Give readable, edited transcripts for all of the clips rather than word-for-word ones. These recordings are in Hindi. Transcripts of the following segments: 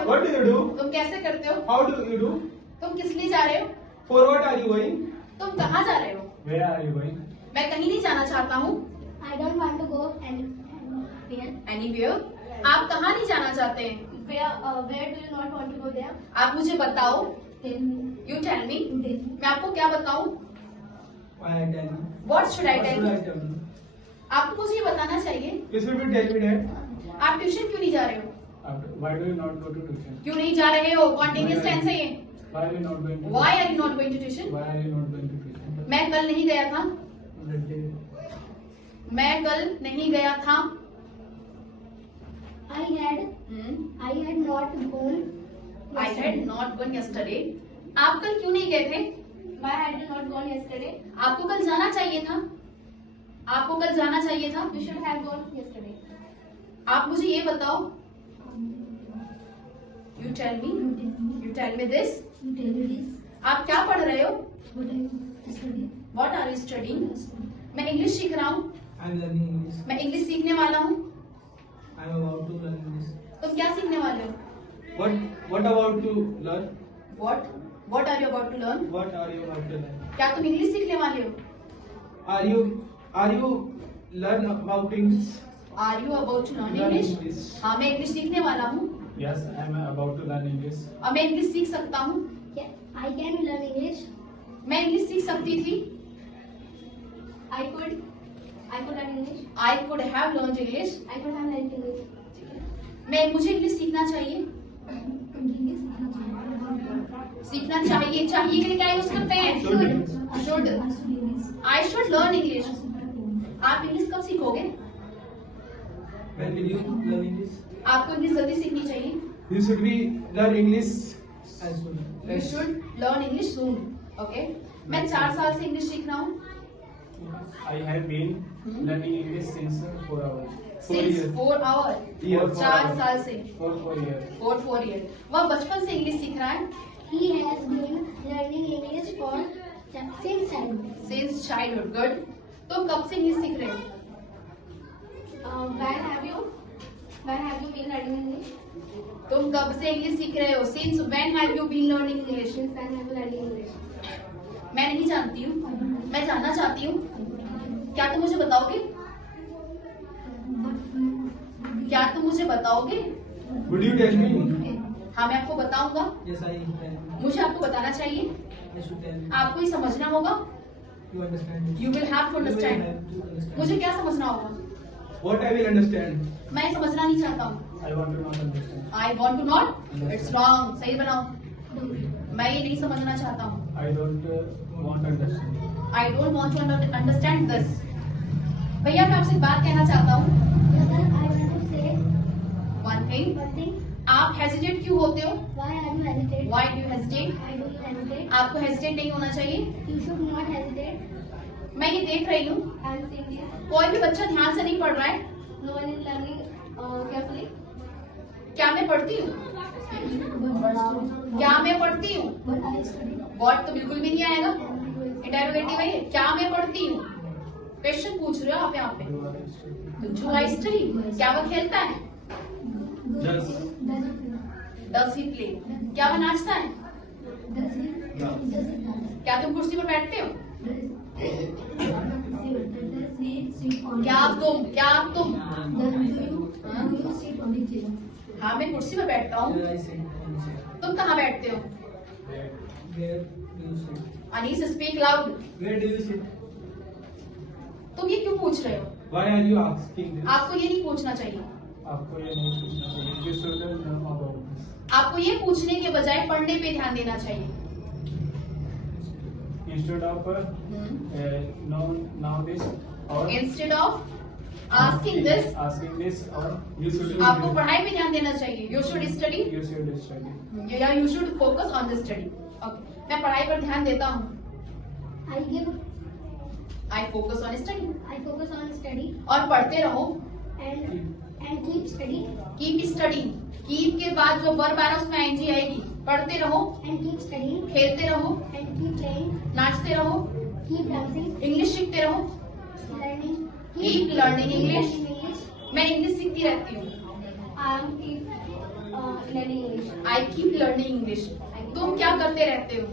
हो? What do you do? तुम कैसे करते हो? How do you do? तुम किस लिए जा रहे हो? For what are you going? तुम कहाँ जा रहे हो? Where are you going? मैं कहीं नहीं जाना चाहता हूँ। I don't want to go anywhere. Anywhere? आप कहाँ नहीं जाना चाहते हैं? Where do you not want to go there? आप मुझे बताओ। Tell me. You tell me. You tell me. मैं आपको क्या बताऊँ? Why I tell you? What should I What tell should you? I tell you? आपको मुझे ये बताना चाहिए। You should be tell me that. आप ट्यूशन क्यों नहीं जा रहे हो? Why do you not go to tuition? क्यों नहीं जा रहे हो? कॉन्टिन्यूस टेंस है ये। Why are you not going to? Why are you not going to tuition? Why are you not going to tuition? मैं कल नहीं गया था। Monday. मैं कल नहीं गया था। I had not gone. I had not gone yesterday. आप कल क्यों नहीं गए थे? Why had you not gone yesterday? आपको कल जाना चाहिए था। आपको कल जाना चाहिए था। You should have gone yesterday. आप मुझे ये बताओ। You tell me. You tell me this. You tell me this. आप क्या पढ़ रहे हो? What are you studying? What are you studying? मैं इंग्लिश सीख रहा हूँ। I am learning English. मैं इंग्लिश सीखने वाला हूँ। I am about to learn English. तुम क्या सीखने वाले हो? What about to learn? What are you about to learn? What are you about to learn? क्या तुम इंग्लिश सीखने वाले हो? Are you learn about English? Are you about to learn Learn English? English. हाँ, मैं इंग्लिश सीखने वाला हूँ। Yes, I am about to learn English. और मैं इंग्लिश सीख सकता हूँ। Yeah, I can learn English. मैं इंग्लिश सीख सकती थी। I could learn English. I could have learned English. I could have learned English. मुझे इंग्लिश सीखना चाहिए। सीखना चाहिए। चाहिए के लिए क्या यूज करते हैं? Should. I should learn English. आप इंग्लिश कब सीखोगे? When will you learn English? आपको इंग्लिश जल्दी सीखनी चाहिए। You should be learn English as soon. You should learn English soon. Okay? मैं 4 साल से इंग्लिश सीख रहा हूँ। I have been learning English since 4 hours. Since 4 hours. Years. 4 साल से। For 4 years. 4 years. वह बचपन से इंग्लिश सीख रहा है। He has been learning English since childhood. Since childhood. Good. तो कब से इंग्लिश सीख रहे हो? Where have you been learning English? तुम कब से इंग्लिश सीख रहे हो? Since when have you been learning English? Since when have you learning English? मैं नहीं जानती हूँ। मैं जानना चाहती हूँ। क्या तुम मुझे बताओगे? क्या तुम मुझे बताओगे? Would you tell me? हाँ, मैं आपको बताऊंगा। Yes, I tell. मुझे आपको बताना चाहिए। I should tell. आपको ये समझना होगा। You understand? You will have to You will understand. have to understand. मुझे क्या समझना होगा? What I will understand? मैं ये समझना नहीं चाहता हूँ। I want to not understand. I want to not. It's wrong. सही बनाओ। मैं ये नहीं समझना चाहता हूँ। I don't want to understand. I don't want to understand this. भैया मैं आपसे एक बात कहना चाहता हूँ। Brother, I want to say One thing. one thing. आप हेजिटेट क्यों होते हो? Why are you hesitate? Why do you hesitate? Why do you hesitate? आपको हेजिटेट नहीं होना चाहिए। You should not hesitate. मैं ये देख रही हूँ I am saying this. कोई भी बच्चा ध्यान से नहीं पढ़ रहा है। No one is learning carefully. क्या मैं पढ़ती हूँ? क्या मैं पढ़ती हूँ? But I study. वर्ड तो बिल्कुल भी नहीं आएगा। इंटेरोगेटिव है ये। क्या मैं पढ़ती हूँ? क्वेश्चन पूछ रहे हो आप यहाँ पे। Do I study? क्या वो खेलता है? Does. Does he play? क्या वो नाचता है? Does he? क्या तुम कुर्सी पर बैठते हो? क्या तुम? हाँ, मैं कुर्सी पर बैठता हूँ। Where I sit? तुम कहाँ बैठते हो? Where do you sit? Anees speak loud. Where do you sit? तुम ये क्यों पूछ रहे हो? Why are you asking this? आपको ये नहीं पूछना चाहिए। आपको ये नहीं पूछना चाहिए. You should know about this. आपको ये पूछने के बजाय पढ़ने पे ध्यान देना चाहिए। Instead of know this or Instead of asking this, or you should. आपको पढ़ाई पे ध्यान देना चाहिए। You should study. You should study. या you should focus on the study. Okay. मैं पढ़ाई पर ध्यान देता हूँ। I focus on study. I focus on study और पढ़ते रहो। and keep studying Keep studying. Keep के बाद जो वर्ब आ रहा है उसमें ing आएगी। पढ़ते रहो, and keep studying खेलते रहो, and keep playing, नाचते रहो, keep dancing, इंग्लिश सीखते रहो। learning, Keep learning English. English. मैं इंग्लिश सीखती रहती हूँ। Keep learning English. I keep learning English. तुम क्या करते रहते हो?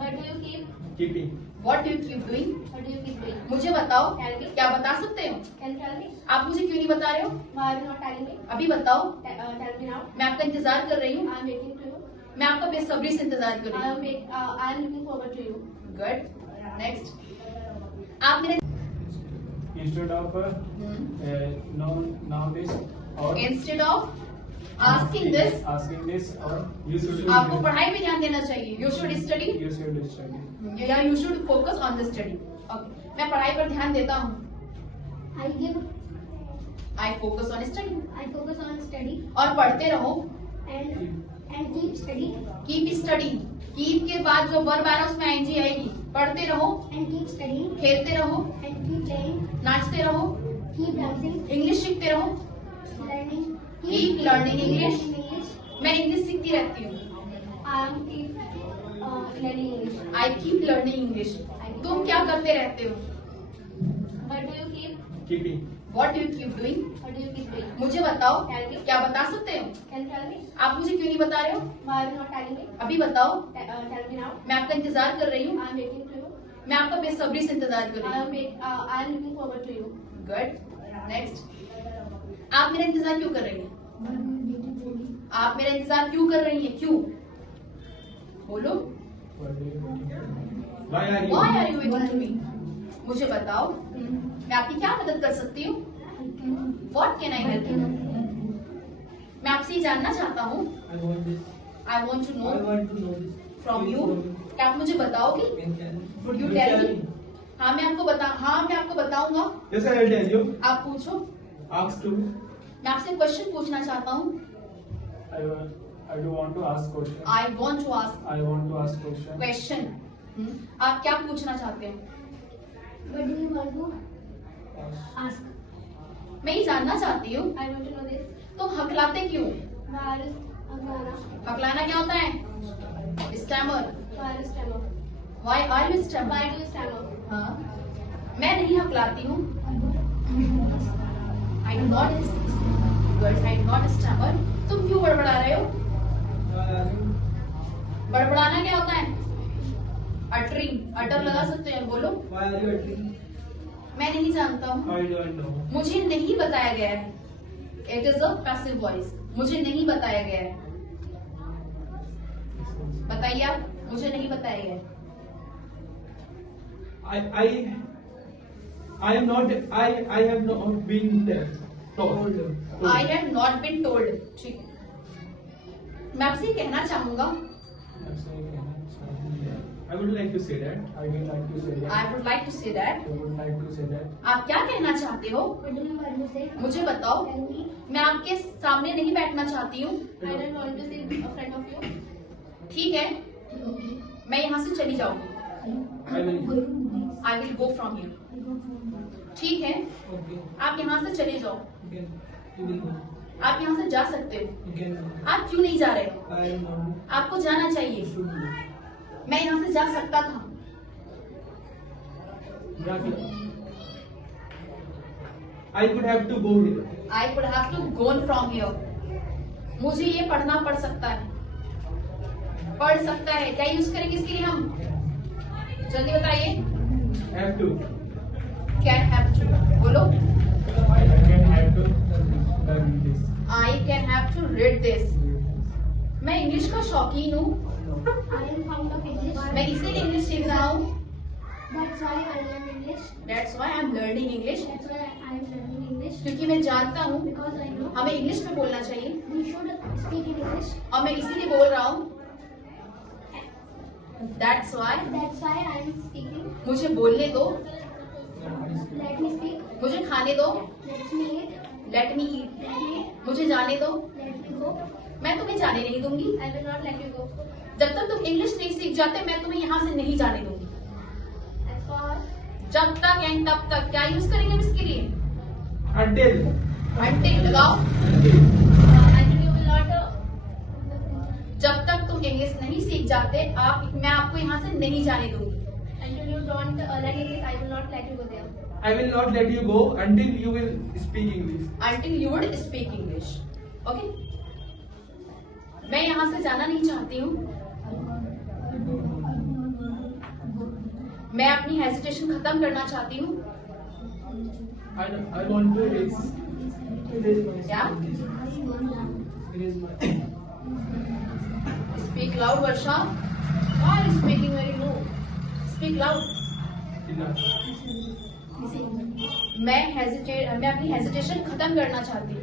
What do you keep? Keeping. What do you keep doing? What do you keep doing? मुझे बताओ, Tell me. क्या बता सकते हो? Can you tell me? आप मुझे क्यों नहीं बता रहे हो? Why are you not telling me? अभी बताओ, Tell me now. मैं आपका इंतजार कर रही हूँ. I am waiting to you. मैं आपका बेसब्री से इंतजार कर रही हूँ. I am looking forward to you. Good. Next. आप मेरे Instead of now this or instead of asking this, asking this or You should. आपको पढ़ाई पे ध्यान देना चाहिए. You should study you should study. या you should focus on the study. Okay, मैं पढ़ाई पर ध्यान देता हूँ. I give. I focus on study. I focus on study और पढ़ते रहो. and keep study keep study. Keep के बाद जो वर्ब आ रहा है उसमें आईएनजी आएगी. पढ़ते रहो, and keep studying खेलते रहो, and keep playing, नाचते रहो, keep dancing, इंग्लिश सीखते रहो. learning. Keep learning English. English. मैं इंग्लिश सीखती रहती हूँ. I am keep learning English. I keep learning English. तुम क्या करते रहते हो? What do you keep? Keeping. What do you keep doing? What do you keep doing? मुझे बताओ, Tell me. क्या बता सकते हो? Can you tell me? आप मुझे क्यों नहीं बता रहे हो? Why are you not telling me? अभी बताओ, Tell me now. मैं आपका इंतजार कर रही हूँ. I am waiting to you. मैं आपका बेसब्री से इंतजार कर रही हूँ. I am looking forward to you. Good. Next. आप मेरा इंतजार क्यों कर रही हैं? आप मेरा इंतजार क्यों कर रही हैं? क्यों? बोलो. What do you Why are you? Why are you waiting to me? मुझे बताओ, मैं आपकी क्या मदद कर सकती हूँ? What can I help you? मैं आपसे ये जानना चाहता हूँ. I want this. I want to I know want to know this. from you. क्या आप मुझे बताओगी? Would you tell me? हाँ मैं आपको बताऊंगा. Yes, I will tell you. आप पूछो. Ask to. मैं आपसे क्वेश्चन पूछना चाहता हूँ. I do want to ask question. I want to ask I want to ask question. question. आप क्या पूछना चाहते हैं? What do you want to ask? मैं ये जानना चाहती हूँ. I want to know this. तुम हकलाते क्यों? Why are you Anana? हकलाना क्या होता है? Stammer. Why are you stammer? Why are you stammer? Why do you stammer? हाँ, मैं नहीं हकलाती हूँ. I do not. Good. I do not stammer. तुम क्यों बड़बड़ा रहे हो? बड़बड़ाना क्या होता है? अटरिंग. अटर लगा सकते हैं. बोलो. Why are you uttering? मैं नहीं जानता हूँ. I don't know. मुझे नहीं बताया गया है. It is a passive voice. मुझे नहीं बताया गया है. बताइए आप. मुझे नहीं बताया गया है. I am not. I have not been told. I have not been told. ठीक. मैं आपसे ये कहना चाहूंगा. I would like to say that. I would like to say that. I would like to say that. I would like to say that. आप क्या कहना चाहते हो? What do you want to say? मुझे बताओ. Tell me. मैं आपके सामने नहीं बैठना चाहती हूँ. I don't want to sit in front of you. ठीक है, मैं यहाँ से चली जाऊंगी. I will. I will go from here. ठीक है, Okay. आप यहाँ से चले जाओ. You can. You will go. आप यहाँ से जा सकते हो. You can go. आप क्यों नहीं जा रहे हो? I am not. आपको जाना चाहिए. You should go. मैं यहाँ से जा सकता था. I could have to go here. I could have to gone from here. मुझे ये पढ़ना पड़ सकता है. पढ़ सकता है. क्या यूज करेंगे इसके लिए हम? जल्दी बताइए. Have to. Can have to. बोलो. I can have to learn this. I can have to read this. मैं इंग्लिश का शौकीन हूँ. I am fond of English. मैं इसीलिए इंग्लिश सीख रहा हूँ. That's why I learn English. That's why I am learning English. That's why I am learning English. क्योंकि मैं जानता हूँ Because I know हमें इंग्लिश में बोलना चाहिए. we should speak in English. और मैं इसीलिए बोल रहा हूँ. That's why. That's why I am speaking. मुझे बोलने दो. Let me speak. मुझे खाने दो. Let me eat. Let me eat. Let me eat. मुझे जाने दो. Let me go. मैं तुम्हें जाने नहीं दूंगी. I will not let you go. जब तक तुम इंग्लिश नहीं सीख जाते मैं तुम्हें यहाँ से नहीं जाने दूंगी. As for जब तक एंड तब तक. क्या यूज करेंगे हम इसके लिए? Until. अंटिल लगाओ. until you will not जब तक तुम इंग्लिश नहीं सीख जाते मैं आपको यहाँ से नहीं जाने दूंगी. until you don't learn English, I will not let you go there. I will not let you go until you will speak English. Until you would speak English. Okay? मैं यहाँ से जाना नहीं चाहती हूँ। मैं अपनी हेजिटेशन खत्म करना चाहती हूँ। I want to erase क्या? Speak loud, Varsha. Why are you speaking very low? Speak loud. मैं अपनी हेजिटेशन खत्म करना चाहती हूँ।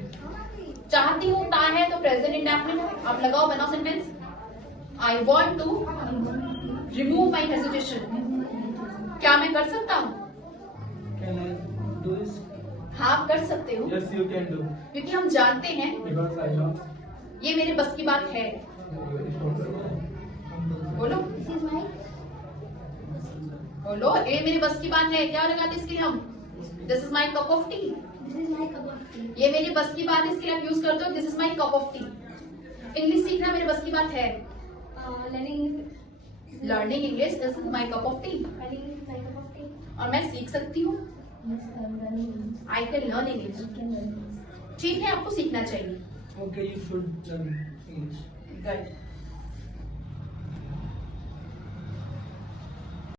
चाहती हूँ ता है तो प्रेजेंट इंडेफिनिट है। आप लगाओ, बनाओ sentence. I want to remove my hesitation. क्या मैं कर सकता हूँ? Can I do this? हाँ, आप कर सकते हो, Yes, you can do. क्योंकि हम जानते हैं Because I know. ये मेरे बस की बात है। बोलो This is my बोलो, ये मेरी बस की बात है। क्या लगाते इसके लिए हम? This is my cup of T. cup of tea. ये मेरी बस की बात है, इसके लिए आप यूज करते हो this is my cup of T. English सीखना मेरे बस की बात है। Learning English this is my cup of T. Learning is my cup of tea. और मैं सीख सकती हूँ। Yes, I'm learning. I can learn English. I can learn. ठीक है, आपको सीखना चाहिए। Okay, you should learn English. Good.